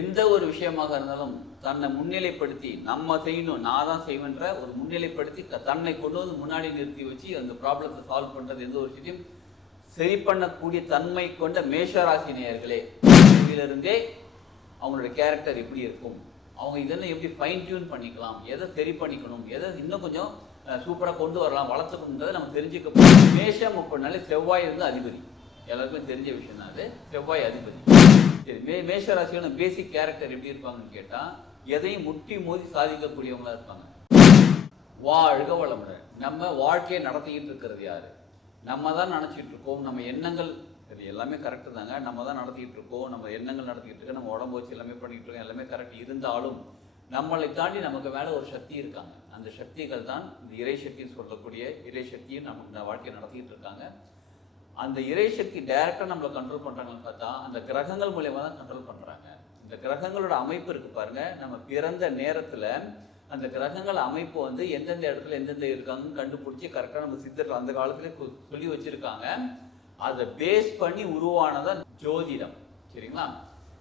எந்த ஒரு விஷயமாக இருந்தாலும் தன்னை முன்னிலைப்படுத்தி நம்ம செய்யணும், நான் தான் செய்வேன்ற ஒரு முன்னிலைப்படுத்தி தன்னை கொண்டு வந்து முன்னாடி நிறுத்தி வச்சு அந்த ப்ராப்ளத்தை சால்வ் பண்ணுறது எந்த ஒரு விஷயத்தையும் சரி பண்ணக்கூடிய தன்மை கொண்ட மேஷராசி நேயர்களே இருந்தே அவங்களோட கேரக்டர் எப்படி இருக்கும், அவங்க இதெல்லாம் எப்படி ஃபைன் டியூன் பண்ணிக்கலாம், எதை சரி பண்ணிக்கணும், எதை இன்னும் கொஞ்சம் சூப்பராக கொண்டு வரலாம், வளர்த்துக்கணுன்றதை நம்ம தெரிஞ்சுக்க. மேஷம் அப்படின்னாலே செவ்வாய் வந்து அதிபதி, எல்லாருக்குமே தெரிஞ்ச விஷயம் தான் அது. செவ்வாய் அதிபதி. சரி, மேஷராசியோட பேசிக் கேரக்டர் எப்படி இருப்பாங்கன்னு கேட்டால் எதையும் முட்டி மோதி சாதிக்கக்கூடியவங்களா இருப்பாங்க. வாழ்க வளமுடன். நம்ம வாழ்க்கையை நடத்திக்கிட்டு இருக்கிறது யாரு? நம்ம தான் நினச்சிட்டு இருக்கோம். நம்ம எண்ணங்கள் இது எல்லாமே கரெக்டு தாங்க. நம்ம தான் நடத்திக்கிட்டு இருக்கோம், நம்ம எண்ணங்கள் நடத்திக்கிட்டு இருக்கோம், நம்ம உடம்பு வச்சு எல்லாமே பண்ணிக்கிட்டு இருக்கோம், எல்லாமே கரெக்ட். இருந்தாலும் நம்மளை தாண்டி நமக்கு மேலே ஒரு சக்தி இருக்காங்க. அந்த சக்திகள் தான் இந்த இறை சக்தின்னு சொல்லக்கூடிய இறை சக்தியும் நம்ம வாழ்க்கையை நடத்திக்கிட்டு இருக்காங்க. அந்த இறை சக்தி டைரக்டாக நம்மளை கண்ட்ரோல் பண்ணுறாங்கன்னு பார்த்தா அந்த கிரகங்கள் மூலயமா தான் கண்ட்ரோல் பண்ணுறாங்க. இந்த கிரகங்களோட அமைப்பு இருக்குது பாருங்கள். நம்ம பிறந்த நேரத்தில் அந்த கிரகங்கள் அமைப்பு வந்து எந்தெந்த இடத்துல எந்தெந்த இருக்காங்கன்னு கண்டுபிடிச்சி கரெக்டாக நம்ம சித்தர்கள் அந்த காலத்துல சொல்லி வச்சுருக்காங்க. அதை பேஸ் பண்ணி உருவானதான் ஜோதிடம். சரிங்களா?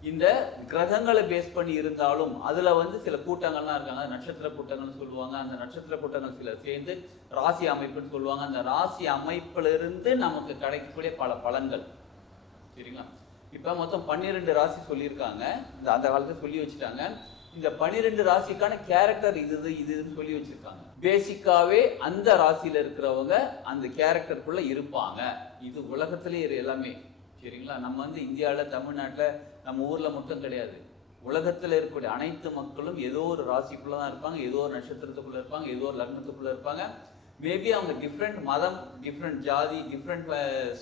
இந்த கிரகங்களை பேஸ் பண்ணி இருந்தாலும் அதில் வந்து சில கூட்டங்கள்லாம் இருக்காங்க, நட்சத்திர கூட்டங்கள்னு சொல்லுவாங்க. அந்த நட்சத்திர கூட்டங்கள் சில சேர்ந்து ராசி அமைப்புன்னு சொல்லுவாங்க. அந்த ராசி அமைப்பிலிருந்து நமக்கு கிடைக்கக்கூடிய பல பலன்கள். சரிங்களா? இப்போ மொத்தம் 12 ராசி சொல்லியிருக்காங்க. அந்த காலத்தில் சொல்லி வச்சுட்டாங்க. இந்த 12 ராசிக்கான கேரக்டர் இதுன்னு சொல்லி வச்சிருக்காங்க. பேசிக்காவே அந்த ராசியில இருக்கிறவங்க அந்த கேரக்டருக்குள்ள இருப்பாங்க. இது உலகத்திலேயே எல்லாமே. சரிங்களா? நம்ம வந்து இந்தியாவில், தமிழ்நாட்டில், நம்ம ஊரில் மட்டும் கிடையாது, உலகத்தில் இருக்கக்கூடிய அனைத்து மக்களும் ஏதோ ஒரு ராசிக்குள்ளே தான் இருப்பாங்க, ஏதோ ஒரு நட்சத்திரத்துக்குள்ளே இருப்பாங்க, ஏதோ ஒரு லக்னத்துக்குள்ளே இருப்பாங்க. மேபி அவங்க டிஃப்ரெண்ட் மதம், டிஃப்ரெண்ட் ஜாதி, டிஃப்ரெண்ட்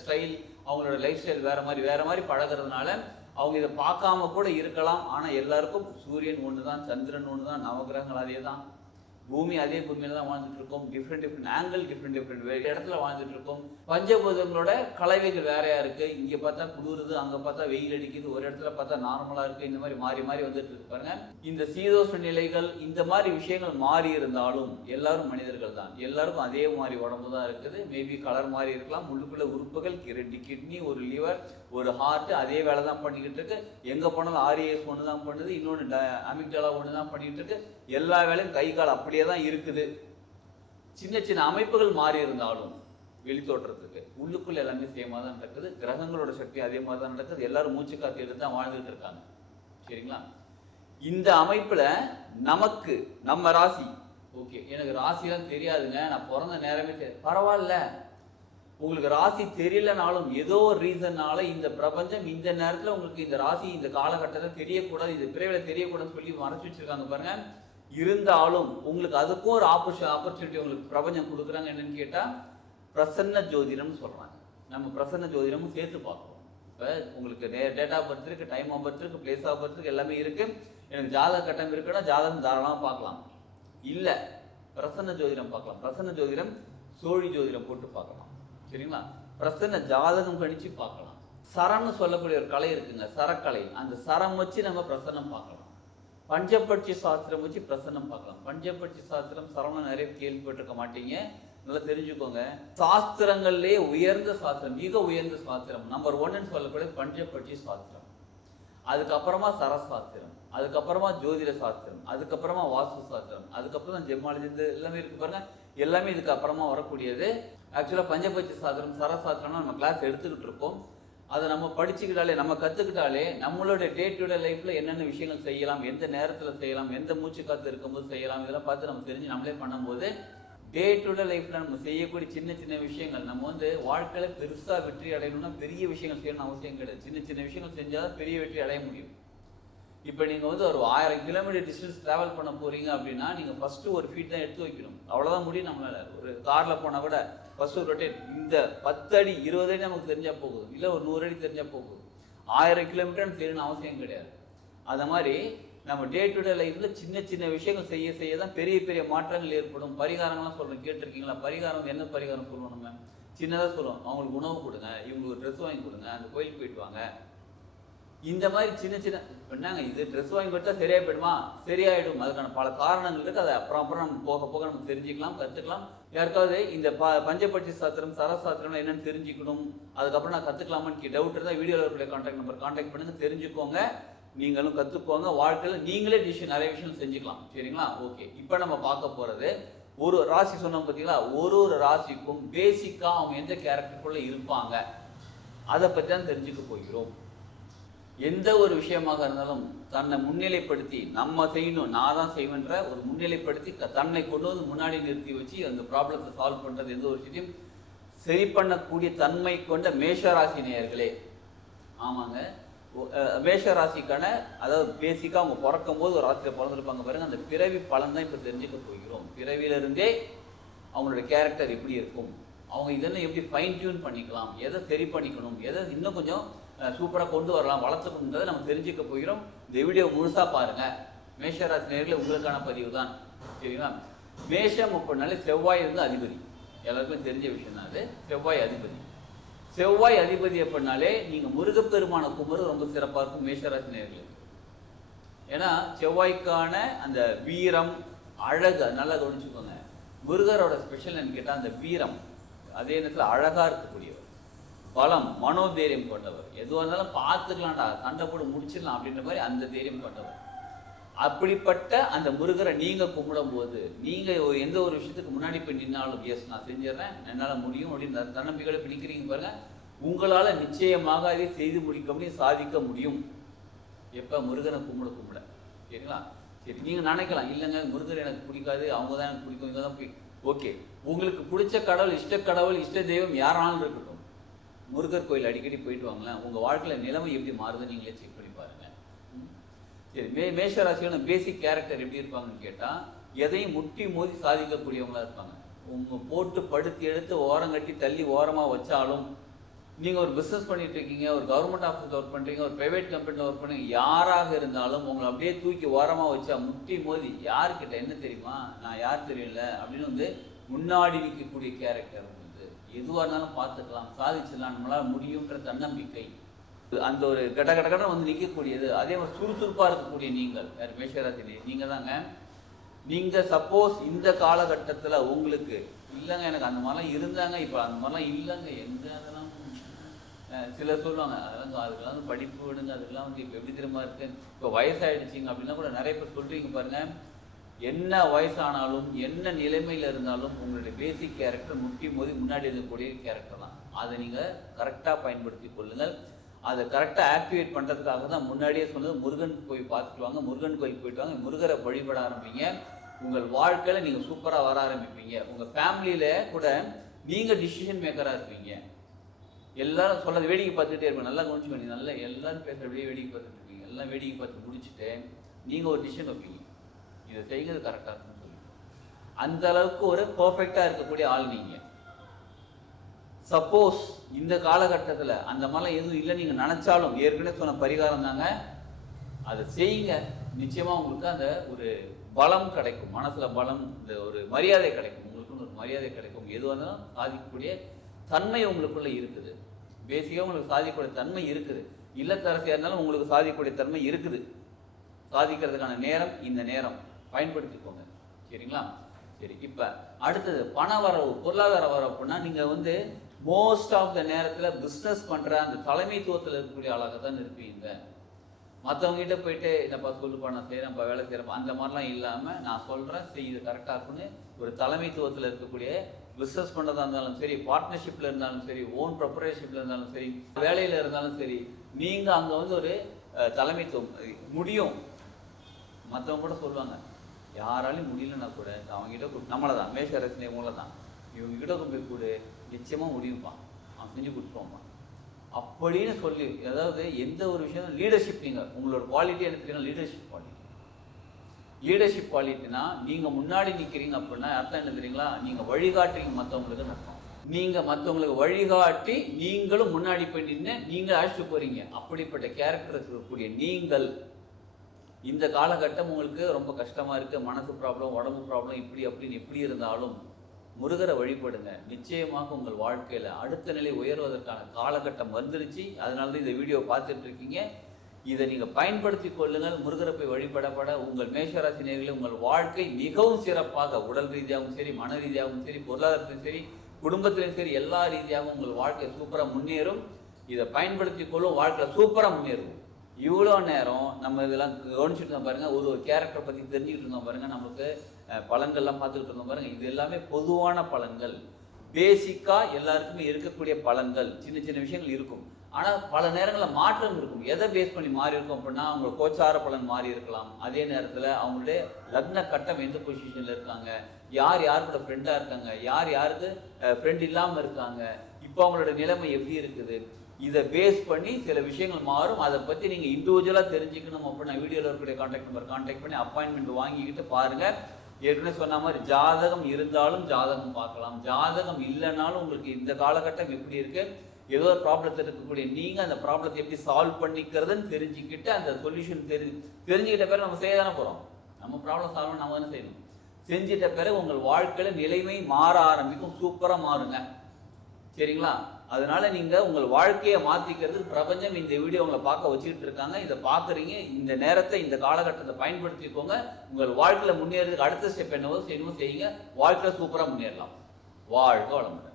ஸ்டைல், அவங்களோட லைஃப் ஸ்டைல் வேறு மாதிரி பழகிறதுனால அவங்க இதை பார்க்காம கூட இருக்கலாம். ஆனால் எல்லாருக்கும் சூரியன் ஒன்று தான், சந்திரன் ஒன்று தான், நவகிரகங்கள் அதே தான், பூமி அதே பூமியில தான் வாழ்ந்துட்டு இருக்கோம். டிஃப்ரெண்ட் ஆங்கிள், டிஃப்ரெண்ட் இடத்துல வாழ்ந்துட்டு இருக்கோம். பஞ்சபூதங்களோட கலவைகள் வேறையா இருக்கு. இங்கே பார்த்தா குளிருது, அங்கே பார்த்தா வெயில் அடிக்குது, ஒரு இடத்துல பார்த்தா நார்மலாக இருக்கு. இந்த மாதிரி மாறி மாறி வந்துட்டு இருக்கு பாருங்க. இந்த சீதோஷ்ண நிலைகள், இந்த மாதிரி விஷயங்கள் மாறி இருந்தாலும் எல்லாரும் மனிதர்கள் தான். எல்லாருக்கும் அதே மாதிரி உடம்பு தான் இருக்குது. மேபி கலர் மாறி இருக்கலாம். உள்ளுக்குள்ள உறுப்புகள் 2 கிட்னி, ஒரு லிவர், ஒரு ஹார்ட் அதே வேலை தான் பண்ணிக்கிட்டு இருக்கு. எங்கே போனாலும் RAS ஒன்று தான் பண்ணுது, இன்னொன்று அமிக்டலா ஒன்று தான் பண்ணிக்கிட்டு இருக்கு. எல்லா வேலையும் கை கால் அப்படியே தான் இருக்குது. சின்ன சின்ன அமைப்புகள் மாறி இருந்தாலும் வெளித்தோற்றத்துக்கு உள்ளுக்குள்ள எல்லாமே சேமாக தான் நடக்குது. கிரகங்களோட சக்தி அதே மாதிரி தான் நடக்குது. எல்லாரும் மூச்சு காத்து எடுத்து தான் வாழ்ந்துட்டு இருக்காங்க. சரிங்களா? இந்த அமைப்புல நமக்கு நம்ம ராசி ஓகே, எனக்கு ராசிலாம் தெரியாதுங்க, நான் பிறந்த நேரமே பரவாயில்ல. உங்களுக்கு ராசி தெரியலனாலும் ஏதோ ஒரு ரீசன்னால இந்த பிரபஞ்சம் இந்த நேரத்தில் உங்களுக்கு இந்த ராசி இந்த காலகட்டத்தில் தெரியக்கூடாது, இந்த பிறவில தெரியக்கூடாதுன்னு சொல்லி மறைச்சு வச்சிருக்காங்க பாருங்க. இருந்தாலும் உங்களுக்கு அதுக்கும் ஒரு ஆப்பர்ச்சுனிட்டி உங்களுக்கு பிரபஞ்சம் கொடுக்குறாங்க. என்னன்னு கேட்டால் பிரசன்ன ஜோதிடம்னு சொல்கிறாங்க. நம்ம பிரசன்ன ஜோதிடமும் சேர்த்து பார்க்குறோம். இப்போ உங்களுக்கு டேட் ஆஃப் பர்த் இருக்குது, டைம் ஆஃப் பர்த் இருக்குது, பிளேஸ் ஆஃப் பர்த் இருக்குது, எல்லாமே இருக்குது. எனக்கு ஜாதக கட்டம் இருக்குன்னா ஜாதகம் தாராளமாக பார்க்கலாம். இல்லை பிரசன்ன ஜோதிடம் பார்க்கலாம். பிரசன்ன ஜோதிடம் சோழி ஜோதிடம் போட்டு பார்க்கலாம். சரிங்களா? பிரசன்ன ஜாதகம் கணிச்சு பார்க்கலாம். சரம்னு சொல்லக்கூடிய ஒரு கலை இருக்குங்க, சரக்கலை. அந்த சரம் வச்சு நம்ம பிரசன்னம் பார்க்கலாம். பஞ்சபட்சி சாஸ்திரம் வச்சு பிரசன்னம் பார்க்கலாம். பஞ்சபட்சி சாஸ்திரம் சரவணம் நிறைய கேள்விப்பட்டிருக்க மாட்டீங்க, நல்லா தெரிஞ்சுக்கோங்க. சாஸ்திரங்கள்லேயே உயர்ந்த சாஸ்திரம், மிக உயர்ந்த சாஸ்திரம் நம்பர் 1ன்னு சொல்லக்கூடிய பஞ்சபட்சி சாஸ்திரம். அதுக்கப்புறமா சரசாஸ்திரம், அதுக்கப்புறமா ஜோதிட சாஸ்திரம், அதுக்கப்புறமா வாஸ்து சாஸ்திரம், அதுக்கப்புறம் தான் ஜெமாலஜி, இந்த எல்லாமே இருக்கு பாருங்க. எல்லாமே இதுக்கு அப்புறமா வரக்கூடியது. ஆக்சுவலாக பஞ்சபட்சி சாஸ்திரம், சரசாஸ்திரம்னா நம்ம கிளாஸ் எடுத்துக்கிட்டு இருக்கோம். அதை நம்ம படிச்சுக்கிட்டாலே, நம்ம கற்றுக்கிட்டாலே நம்மளோட டே டு டே லைஃப்பில் என்னென்ன விஷயங்கள் செய்யலாம், எந்த நேரத்தில் செய்யலாம், எந்த மூச்சு காற்று இருக்கும்போது செய்யலாம், இதெல்லாம் பார்த்து நம்ம தெரிஞ்சு நம்மளே பண்ணும்போது டே டு டே லைஃப்பில் நம்ம செய்யக்கூடிய சின்ன சின்ன விஷயங்கள் நம்ம வந்து வாழ்க்கையில் பெருசாக வெற்றி அடையணும்னா பெரிய விஷயங்கள் செய்யணும்னு அவசியம் கிடையாது. சின்ன சின்ன விஷயங்கள் செஞ்சால் தான் பெரிய வெற்றி அடைய முடியும். இப்போ நீங்கள் வந்து ஒரு 1000 கிலோமீட்டர் டிஸ்டன்ஸ் ட்ராவல் பண்ண போகிறீங்க அப்படின்னா நீங்கள் ஃபஸ்ட்டு ஒரு ஃபீட் தான் எடுத்து வைக்கணும். அவ்வளோதான் முடியும் நம்மளால். ஒரு காரில் போனால் கூட ஃபஸ்ட்டு ஒரு ரொட்டேட், இந்த 10 அடி 20 அடி நமக்கு தெரிஞ்சால் போகுது, இல்லை ஒரு 100 அடி தெரிஞ்சால் போகுது. 1000 கிலோமீட்டர்னு தெரியணும்னு அவசியம் கிடையாது. அது மாதிரி நம்ம டே டு டே லைஃப்பில் சின்ன சின்ன விஷயங்கள் செய்ய தான் பெரிய பெரிய மாற்றங்கள் ஏற்படும். பரிகாரங்கள்லாம் சொல்கிறேன், கேட்டிருக்கீங்களா? பரிகாரம் என்ன பரிகாரம் சொல்லுவோம்? நம்ம சின்னதாக சொல்லுவோம், அவங்களுக்கு உணவு கொடுங்க, இவங்களுக்கு ட்ரெஸ் வாங்கி கொடுங்க, அந்த கோயிலுக்கு போயிட்டு வாங்க. இந்த மாதிரி சின்ன சின்ன என்னங்க இது ட்ரெஸ் வாங்கி கொடுத்தா சரியா போயிடுமா? சரியாயிடும். அதுக்கான பல காரணங்கள் இருக்குது. அதை அப்புறம் நம்ம போக போக நம்ம தெரிஞ்சுக்கலாம், கற்றுக்கலாம். யாருக்காவது இந்த பஞ்சபட்சி சாஸ்திரம், சரசாஸ்திரம் என்னன்னு தெரிஞ்சுக்கணும், அதுக்கப்புறம் நான் கற்றுக்கலாமான்னு டவுட் இருந்தால் வீடியோவில் இருக்கிற கான்டாக்ட் நம்பர் கான்டாக்ட் பண்ணுங்க, தெரிஞ்சுக்கோங்க. நீங்களும் கற்றுக்கோங்க. வாழ்க்கையில் நீங்களே நிறைய விஷயம் செஞ்சுக்கலாம். சரிங்களா? ஓகே, இப்போ நம்ம பார்க்க போகிறது ஒரு ராசி சொன்னோம் பார்த்தீங்களா, ஒரு ராசிக்கும் பேசிக்காக அவங்க எந்த கேரக்டருக்குள்ளே இருப்பாங்க அதை பற்றி தான் தெரிஞ்சுக்க போகிறோம். எந்த ஒரு விஷயமாக இருந்தாலும் தன்னை முன்னிலைப்படுத்தி நம்ம செய்யணும், நான் தான் செய்வேன்ற ஒரு முன்னிலைப்படுத்தி தன்னை கொண்டு வந்து முன்னாடி நிறுத்தி வச்சு அந்த ப்ராப்ளத்தை சால்வ் பண்ணுறது எந்த ஒரு விஷயத்தையும் சரி பண்ணக்கூடிய தன்மை கொண்ட மேஷராசி நேயர்களே. ஆமாங்க, மேஷராசிக்கான அதாவது பேசிக்காக அவங்க பிறக்கும் போது ஒரு ராசியில் பிறந்திருப்பாங்க பாருங்க, அந்த பிறவி பலன் தான் இப்போ தெரிஞ்சுக்க போகிறோம். பிறவியிலிருந்தே அவங்களோட கேரக்டர் எப்படி இருக்கும், அவங்க இதெல்லாம் எப்படி ஃபைன் டியூன் பண்ணிக்கலாம், எதை சரி பண்ணிக்கணும், எதை இன்னும் கொஞ்சம் சூப்பராக கொண்டு வரலாம், வளர்த்துக்கணுன்றதை நம்ம தெரிஞ்சுக்க போகிறோம். இந்த வீடியோ முழுசாக பாருங்கள். மேஷராசி நேயர்களே உங்களுக்கான பதிவு தான். சரிங்களா? மேஷம் அப்படின்னாலே செவ்வாய் வந்து அதிபதி, எல்லாருக்குமே தெரிஞ்ச விஷயம் தான். அது செவ்வாய் அதிபதி. செவ்வாய் அதிபதி அப்படின்னாலே நீங்கள் முருகப்பெருமான கும்பிட்றது ரொம்ப சிறப்பாக இருக்கும் மேஷராசி நேயர்களுக்கு. ஏன்னா செவ்வாய்க்கான அந்த வீரம் அழகு நல்லா கவனிச்சுக்கோங்க. முருகரோட ஸ்பெஷல் என்னன்னு கேட்டால் அந்த வீரம், அதே நேரத்தில் அழகாக இருக்கக்கூடியவர், பலம், மனோதைரியம் கொண்டவர். எதுவாக இருந்தாலும் பார்த்துக்கலாம்டா, சண்டை போட்டு முடிச்சிடலாம் அப்படின்ற மாதிரி அந்த தைரியம் கொண்டவர். அப்படிப்பட்ட அந்த முருகரை நீங்கள் கும்பிடும் போது நீங்கள் எந்த ஒரு விஷயத்துக்கு முன்னாடி போய் நின்னாலும் எஸ் நான் செஞ்சிடறேன், என்னால் முடியும் அப்படின்னு தன்னம்பிக்கையோட பிடிக்கிறீங்க பாருங்க, உங்களால் நிச்சயமாக அதை செய்து முடிக்க முடியும், சாதிக்க முடியும். எப்போ முருகனை கும்பிட. சரிங்களா? சரி, நீங்கள் நினைக்கலாம் இல்லைங்க முருகர் எனக்கு பிடிக்காது, அவங்க தான் எனக்கு பிடிக்கும், இங்கே தான் பிடிக்கும். ஓகே, உங்களுக்கு பிடிச்ச கடவுள், இஷ்ட தெய்வம் யாராலும் இருக்கட்டும், முருகர் கோயில் அடிக்கடி போயிட்டு வாங்களேன். உங்கள் வாழ்க்கையில் நிலைமை எப்படி மாறுது நீங்களே செக் பண்ணி பாருங்கள். சரி, மேஷராசியோட பேசிக் கேரக்டர் எப்படி இருப்பாங்கன்னு கேட்டால், எதையும் முட்டி மோதி சாதிக்கக்கூடியவங்களா இருப்பாங்க. உங்கள் போட்டு படுத்தி எடுத்து ஓரம் கட்டி தள்ளி ஓரமாக வச்சாலும், நீங்கள் ஒரு பிஸ்னஸ் பண்ணிட்டு இருக்கீங்க, ஒரு கவர்மெண்ட் ஆஃபீஸில் ஒர்க் பண்ணுறீங்க, ஒரு ப்ரைவேட் கம்பெனியில் ஒர்க் பண்ணுறீங்க, யாராக இருந்தாலும் உங்களை அப்படியே தூக்கி ஓரமாக வச்சா முட்டி மோதி யாருக்கிட்ட என்ன தெரியுமா, நான் யார் தெரியல அப்படின்னு வந்து முன்னாடி நிற்கக்கூடிய கேரக்டர் வந்து எதுவாக இருந்தாலும் பார்த்துக்கலாம், சாதிச்சிடலாம், நம்மளால் முடியுன்ற தன்னம்பிக்கை, அந்த ஒரு கட வந்து நிற்கக்கூடியது. அதே மாதிரி சுறுசுறுப்பாக இருக்கக்கூடிய நீங்கள் யார் மேஷராசி நீங்கள் தாங்க. நீங்கள் சப்போஸ் இந்த காலகட்டத்தில் உங்களுக்கு இல்லைங்க எனக்கு அந்த மாதிரிலாம் இருந்தாங்க, இப்போ அந்த மாதிரிலாம் இல்லைங்க, எந்த அதெல்லாம் சிலர் சொல்லுவாங்க அதுக்கெல்லாம் வந்து படிப்பு விடுங்க, அதுக்கெல்லாம் வந்து இப்போ எப்படி திரும்ப இருக்கு, இப்போ வயசாகிடுச்சிங்க அப்படின்னா கூட நிறைய பேர் சொல்கிறீங்க பாருங்கள். என்ன வயசானாலும் என்ன நிலைமையில் இருந்தாலும் உங்களுடைய பேசிக் கேரக்டர் முட்டி மோதி முன்னாடி இருக்கக்கூடிய கேரக்டர் தான். அதை நீங்கள் கரெக்டாக பயன்படுத்தி கொள்ளுங்கள். அதை கரெக்டாக ஆக்டிவேட் பண்ணுறதுக்காக தான் முன்னாடியே சொன்னது, முருகன் போய் பார்த்துட்டு வாங்க, முருகன் கோயிலுக்கு போயிட்டு வாங்க, முருகரை வழிபட ஆரம்பிங்க. உங்கள் வாழ்க்கையில் நீங்கள் சூப்பராக வர ஆரம்பிப்பீங்க. உங்கள் ஃபேமிலியில் கூட நீங்கள் டிசிஷன் மேக்கராக இருப்பீங்க. எல்லாரும் சொல்கிறது வேடிக்கை பார்த்துக்கிட்டே இருப்பீங்க. நல்லா கவனிச்சுக்கோங்க, நல்லா எல்லாரும் பேசுகிறபடியே வேடிக்கை பார்த்துட்டு இருப்பீங்க. எல்லாம் வேடிக்கை பார்த்து முடிச்சுட்டு நீங்கள் ஒரு டிசிஷன் வைப்பீங்க, இதை செய்கிறது கரெக்டாக இருக்குன்னு சொல்லி. அந்த அளவுக்கு ஒரு பர்ஃபெக்டாக இருக்கக்கூடிய ஆள் நீங்கள். சப்போஸ் இந்த காலகட்டத்தில் அந்த மாதிரிலாம் எதுவும் இல்லை நீங்கள் நினச்சாலும், ஏற்கனவே சொன்ன பரிகாரம் தாங்க, அதை செய்யுங்க. நிச்சயமாக உங்களுக்கு அந்த ஒரு பலம் கிடைக்கும், மனசில் பலம், இந்த ஒரு மரியாதை கிடைக்கும், உங்களுக்குன்னு ஒரு மரியாதை கிடைக்கும். எதுவாக இருந்தாலும் சாதிக்கக்கூடிய தன்மை உங்களுக்குள்ளே இருக்குது. பேசிக்காக உங்களுக்கு சாதிக்கக்கூடிய தன்மை இருக்குது. இல்லத்தரசியாக இருந்தாலும் உங்களுக்கு சாதிக்கக்கூடிய தன்மை இருக்குது. சாதிக்கிறதுக்கான நேரம் இந்த நேரம் பயன்படுத்திக்கோங்க. சரிங்களா? சரி, இப்போ அடுத்தது பண வரவு, பொருளாதார வரவு அப்படின்னா நீங்கள் வந்து மோஸ்ட் ஆஃப் த நேரத்தில் பிஸ்னஸ் பண்ணுற அந்த தலைமைத்துவத்தில் இருக்கக்கூடிய ஆளாக தான் இருப்பீங்க. மற்றவங்ககிட்ட போயிட்டு என்னப்பா சொல்லுப்பா நான் செய்கிறேன்ப்பா வேலை செய்கிறப்பா அந்த மாதிரிலாம் இல்லாமல், நான் சொல்கிறேன் செய்யுது கரெக்டாக இருக்குன்னு ஒரு தலைமைத்துவத்தில் இருக்கக்கூடிய பிஸ்னஸ் பண்ணுறதா இருந்தாலும் சரி, பார்ட்னர்ஷிப்பில் இருந்தாலும் சரி, ஓன் ப்ரொப்ரேஷிப்பில் இருந்தாலும் சரி, வேலையில் இருந்தாலும் சரி, நீங்கள் அங்கே வந்து ஒரு தலைமைத்துவம் முடியும். மற்றவங்க கூட சொல்லுவாங்க யாராலையும் முடியலன்னா கூட அவங்ககிட்ட நம்மளை தான் மேஷராசி இவங்கள தான் இவங்ககிட்ட போய் கூட நிச்சயமாக முடியும்ப்பா, அவன் செஞ்சு கொடுத்துருவான்ப்பா அப்படின்னு சொல்லி, அதாவது எந்த ஒரு விஷயம் லீடர்ஷிப், நீங்கள் உங்களோட குவாலிட்டி என்ன தெரியும், லீடர்ஷிப் குவாலிட்டி. லீடர்ஷிப் குவாலிட்டினா நீங்கள் முன்னாடி நிற்கிறீங்க அப்படின்னா அர்த்தம் என்ன தெரியுங்களா, நீங்கள் வழிகாட்டுறீங்க மற்றவங்களுக்கு அர்த்தம். நீங்கள் மற்றவங்களுக்கு வழிகாட்டி நீங்களும் முன்னாடி போய் நின்று நீங்கள் அழைச்சிட்டு போகிறீங்க. அப்படிப்பட்ட கேரக்டர் இருக்கக்கூடிய நீங்கள் இந்த காலகட்டம் உங்களுக்கு ரொம்ப கஷ்டமாக இருக்குது, மனசு ப்ராப்ளம், உடம்பு ப்ராப்ளம், இப்படி அப்படின்னு எப்படி இருந்தாலும் முருகரை வழிபடுங்க. நிச்சயமாக உங்கள் வாழ்க்கையில் அடுத்த நிலை உயர்வதற்கான காலகட்டம் வந்துருச்சு. அதனால தான் இந்த வீடியோ பார்த்துட்டு இருக்கீங்க. இதை நீங்கள் பயன்படுத்தி கொள்ளுங்கள். முருகரை போய் வழிபடப்பட உங்கள் மேஷராசி நேயர்களே உங்கள் வாழ்க்கை மிகவும் சிறப்பாக, உடல் ரீதியாகவும் சரி, மன ரீதியாகவும் சரி, பொருளாதாரத்திலும் சரி, குடும்பத்திலும் சரி, எல்லா ரீதியாகவும் உங்கள் வாழ்க்கை சூப்பராக முன்னேறும். இதை பயன்படுத்தி கொள்ளும், வாழ்க்கை சூப்பராக முன்னேறும். இவ்வளோ நேரம் நம்ம இதெல்லாம் கவனிச்சுட்டு இருந்தோம் பாருங்க, ஒரு ஒரு கேரக்டரை பற்றி தெரிஞ்சுக்கிட்டு இருந்தோம் பாருங்க, நமக்கு பலன்கள்லாம் பார்த்துக்கிட்டு இருந்தோம் பாருங்க. இது எல்லாமே பொதுவான பலன்கள், பேசிக்காக எல்லாருக்குமே இருக்கக்கூடிய பலன்கள். சின்ன சின்ன விஷயங்கள் இருக்கும், ஆனால் பல நேரங்களில் மாற்றம் இருக்கும். எதை பேஸ் பண்ணி மாறி இருக்கும் அப்படின்னா, அவங்க கோச்சார பலன் மாறி இருக்கலாம். அதே நேரத்தில் அவங்களுடைய லக்ன கட்டம் எந்த பொசிஷனில் இருக்காங்க, யார் யார் கூட ஃப்ரெண்டாக இருக்காங்க, யார் யாருக்கு ஃப்ரெண்ட் இல்லாமல் இருக்காங்க, இப்போ அவங்களோட நிலைமை எப்படி இருக்குது, இதை பேஸ் பண்ணி சில விஷயங்கள் மாறும். அதை பற்றி நீங்கள் இண்டிவிஜுவலாக தெரிஞ்சுக்கணும் அப்படின்னா வீடியோவில் இருக்கக்கூடிய கான்டாக்ட் நம்பர் கான்டாக்ட் பண்ணி அப்பாயின்மெண்ட் வாங்கிக்கிட்டு பாருங்கள். ஏற்கனவே சொன்ன மாதிரி ஜாதகம் இருந்தாலும் ஜாதகம் பார்க்கலாம், ஜாதகம் இல்லைனாலும் உங்களுக்கு இந்த காலகட்டம் எப்படி இருக்குது, ஏதோ ஒரு ப்ராப்ளத்தில் இருக்கக்கூடிய நீங்கள் அந்த ப்ராப்ளத்தை எப்படி சால்வ் பண்ணிக்கிறதுன்னு தெரிஞ்சுக்கிட்டு அந்த சொல்யூஷன் தெரிஞ்சுக்கிட்ட பிறகு நம்ம செய்ய தானே போகிறோம். நம்ம ப்ராப்ளம் சால்வ் நம்ம தானே செய்யணும். செஞ்சிட்ட பிறகு உங்கள் வாழ்க்கையில் நிலைமை மாற ஆரம்பிக்கும், சூப்பராக மாறுங்க. சரிங்களா? அதனால நீங்கள் உங்கள் வாழ்க்கையை மாற்றிக்கிறதுக்கு பிரபஞ்சம் இந்த வீடியோ உங்களை பார்க்க வச்சுக்கிட்டு இருக்காங்க. இதை பார்க்குறீங்க, இந்த நேரத்தை இந்த காலகட்டத்தை பயன்படுத்திக்கோங்க. உங்கள் வாழ்க்கையில் முன்னேறதுக்கு அடுத்த ஸ்டெப் என்னவோ செய்யணுமோ செய்யுங்க. வாழ்க்கையில் சூப்பராக முன்னேறலாம். வாழ்க வளமுடன்.